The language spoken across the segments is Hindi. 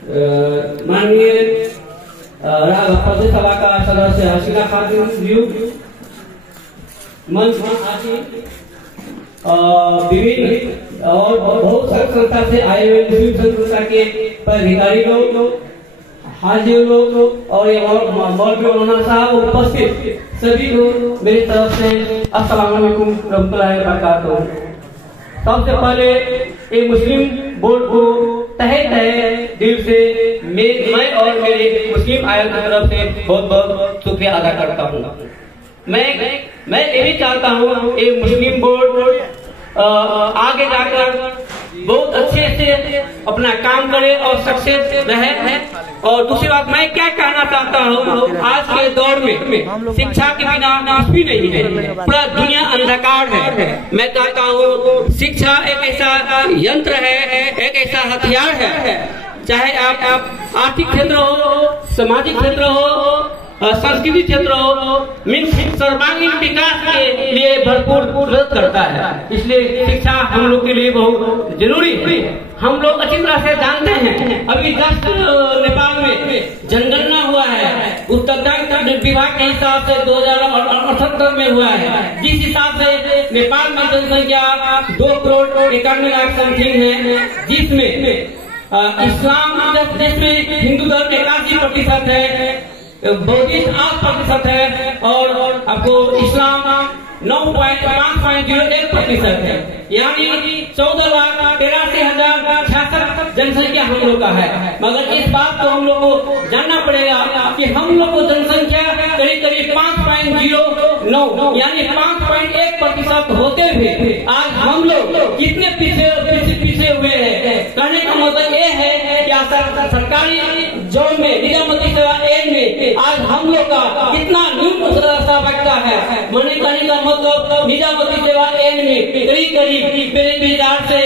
माननीय प्रदेश सभा का सदस्य हसीना खातून जी, मंच विभिन्न और बहुत संस्था से आए हुए मुस्लिम संस्था के पदाधिकारी लोग, हाजी लोग और मौलवी मौलाना साहब उपस्थित सभी को मेरी तरफ से अस्सलाम वालेकुम रहमतुल्लाहि व बरकातहू। सबसे पहले ये मुस्लिम बोर्ड को तहे दिल से मैं और मेरे मुस्लिम आयल की तरफ से बहुत बहुत शुक्रिया अदा करता हूँ। मैं ये भी चाहता हूँ ये मुस्लिम बोर्ड आगे जाकर बहुत अच्छे से अपना काम करे और सक्सेस रहे। और दूसरी बात मैं क्या कहना चाहता हूँ, आज के दौर में शिक्षा के बिना कुछ भी नहीं है, पूरा दुनिया अंधकार है। मैं कहता हूँ शिक्षा एक ऐसा यंत्र है, एक ऐसा हथियार है, चाहे आप आर्थिक क्षेत्र हो, सामाजिक क्षेत्र हो, संस्कृति क्षेत्र हो, सर्वांगीण विकास के लिए भरपूर मदद करता है। इसलिए शिक्षा हम लोग के लिए बहुत जरूरी है। हम लोग अच्छी तरह से जानते हैं, अभी जस्ट नेपाल में जनगणना हुआ है, उत्तराखंड विभाग के हिसाब से 2078 में हुआ है, जिस हिसाब से नेपाल में जनसंख्या 2,91,00,000 समथिंग है, जिसमें इस्लाम देश में हिंदू धर्म 81% है, बौद्धिस्ट 8% है और आपको इस्लाम 9.501% है, यानी 14,83,066 जनसंख्या हम लोग का है। मगर इस बात को हम लोग को जानना पड़ेगा कि हम लोग को जनसंख्या करीब करीब 5.09 यानी 5.1% होते हुए आज हम लोग कितने पीछे हुए हैं। कहने का मतलब ये है कि सरकारी जॉब में निजामती सेवा एन में आज हम लोग का कितना न्यून सहभागिता है। कहने का मतलब निजामती सेवा एन में करीब बेरोजगार से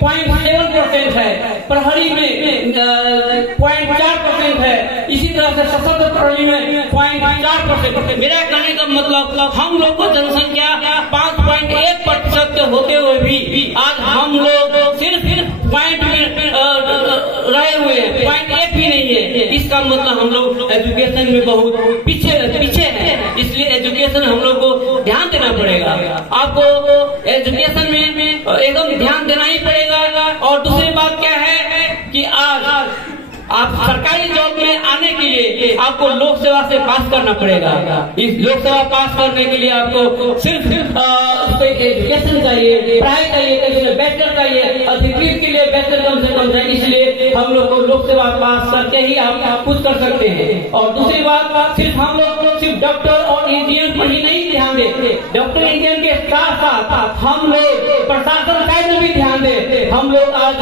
0.7% है, प्रहरी में 0.4% है, इसी तरह से सशस्त्र प्रहरी में 0.4%। मेरा कहने का मतलब हम लोग को जनसंख्या 5.1% के होते हुए भी आज हम लोग सिर्फ पॉइंट में रहे हुए हैं, 0.1 भी नहीं है। इसका मतलब हम लोग एजुकेशन में बहुत पीछे हैं। इसलिए एजुकेशन हम लोग को ध्यान देना पड़ेगा। आपको एजुकेशन में एकदम ध्यान देना ही पड़ेगा। और दूसरी बात क्या है कि आज आप सरकारी जॉब में आने के लिए आपको लोक सेवा से पास करना पड़ेगा। इस लोक सेवा पास करने के लिए आपको सिर्फ एजुकेशन चाहिए, पढ़ाई चाहिए, बैचलर चाहिए, अधिकृत के लिए बैचलर कम से कम चाहिए। इसलिए हम लोग को लोक सेवा पास करके ही आप कुछ कर सकते हैं। और दूसरी बात सिर्फ हम लोग सिर्फ डॉक्टर और इंजीनियर पर ही नहीं ध्यान देते, डॉक्टर इंजीनियर के साथ साथ हम लोग प्रशासन साइड में भी ध्यान देते। हम लोग आज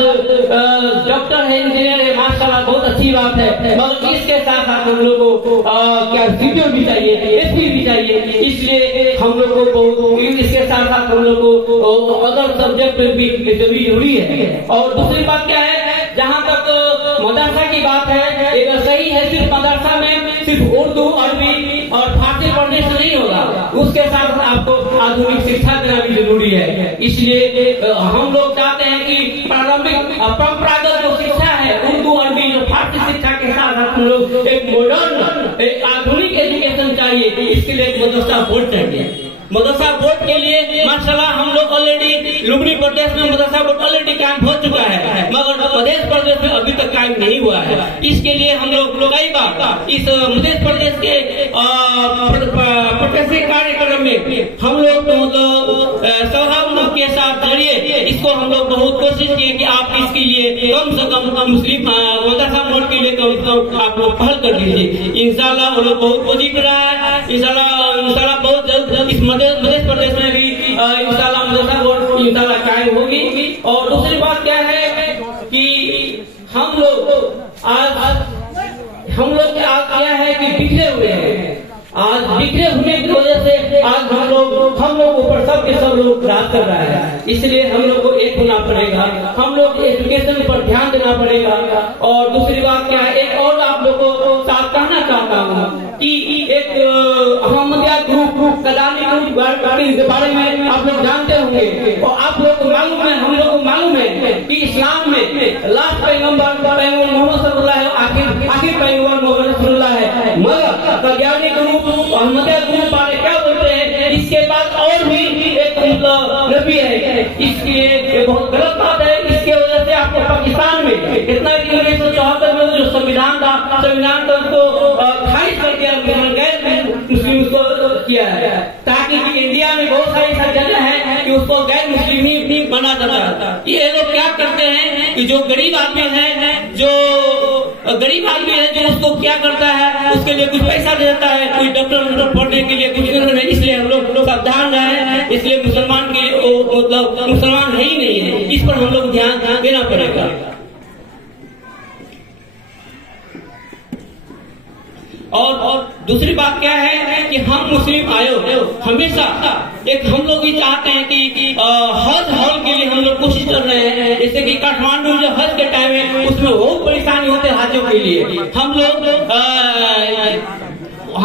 डॉक्टर है, इंजीनियर है, माशाल्लाह बहुत अच्छी बात है, मगर इसके साथ साथ हम लोगों को क्या सीनियर भी चाहिए, एसपी भी चाहिए। इसलिए हम लोग को इसके साथ साथ हम लोग को अदर सब्जेक्ट भी जरूरी है। और दूसरी बात क्या है, जहाँ तक मदरसा की बात है, एक सही है सिर्फ मदरसा में सिर्फ उर्दू, अरबी और फारसी पढ़ने से नहीं होगा, उसके साथ आपको आधुनिक शिक्षा देना भी जरूरी है। इसलिए हम लोग चाहते हैं कि परंपरागत जो शिक्षा है उर्दू, अरबी, फारसी शिक्षा के साथ हम लोग एक मॉडर्न एक आधुनिक एजुकेशन चाहिए। इसके लिए एक मदरसा बोर्ड चाहिए। मदरसा बोर्ड के लिए माशाल्लाह हम लोग ऑलरेडी लुम्बिनी प्रदेश में मदरसा बोर्ड ऑलरेडी कायम हो चुका है, मगर मध्य प्रदेश में अभी तक कायम नहीं हुआ है। इसके लिए हम लोग कई बार इस मध्य प्रदेश के प्रशासनिक कार्यक्रम में हम लोग मतलब सौहार्द के साथ जरिए इसको हम लोग बहुत कोशिश किए कि आप इसके लिए कम से कम मुस्लिम मदरसा बोर्ड के लिए कम से कम आप लोग पहल कर दीजिए। इंशाल्लाह वो लोग बहुत पॉजिटिव रहा है। इंशाल्लाह बहुत जल्द इस मध्य प्रदेश में भी इंशाल्लाह मदरसा बोर्ड इंशाल्लाह कायम होगी। और दूसरी बात क्या है कि हम लोग आज क्या है कि बिखरे हुए हैं। आज बिखरे होने की वजह से आज हम लोग ऊपर सब के सब लोग राज कर रहा है। इसलिए हम लोग को एक होना पड़ेगा, हम लोग एजुकेशन पर ध्यान देना पड़ेगा। और दूसरी बात क्या है, एक और आप लोगों को साथ कहना चाहता हूँ कि एक अहमदिया ग्रुप कलानी ग्रुप के बारे में आप लोग जानते होंगे। और आप आप लोग को मालूम है, हम लोग को मालूम है कि इस्लाम में लास्ट पैगंबर मोहम्मद सल्लल्लाहु आखिर पैगंबर मोहम्मद सल्लल्लाहु है, मगर कल्याणी गुरु अहमदिया गुरु वाले क्या बोलते हैं, इसके बाद और भी एक नबी है। इसलिए बहुत गलत बात है। इसके वजह से आपको पाकिस्तान में इतना कि 1974 में जो संविधान था उसको खारिज कर दिया, गैर मुस्लिम को किया है, ताकि इंडिया में बहुत सारी ऐसा जगह है कि उसको गैर मुस्लिम ही बना जाता है। ये लोग क्या करते हैं कि जो गरीब आदमी है, जो उसको क्या करता है, उसके लिए कुछ पैसा देता है, कोई डॉक्टर पढ़ने के लिए कुछ नहीं। इसलिए हम लोग सावधान रहे। इसलिए मुसलमान के मतलब मुसलमान है ही नहीं है, इस पर हम लोग ध्यान देना पड़ेगा। और दूसरी बात क्या है कि हम मुस्लिम आयोग हमेशा एक हम लोग भी चाहते हैं कि हज हॉल के लिए हम लोग कोशिश कर रहे हैं। जैसे कि काठमांडू जो हज के टाइम है उसमें बहुत परेशानी होते हैं हाजियों के लिए। हम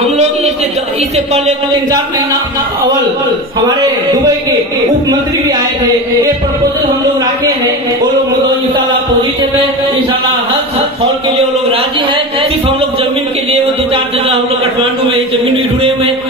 लोग इससे पहले 3-4 महीना अव्वल हमारे दुबई के उप मंत्री भी आए थे। ये प्रपोजल हम लोग रखे हैं, वो लोग इंशाल्लाह पॉजिटिव है, इंशाल्लाह हज हॉल के लिए वो लोग राजी है। सिर्फ हम लोग जमीन के लिए वो 2-4 जगह हम लोग काठमांडू में जमीन भी ढूंढे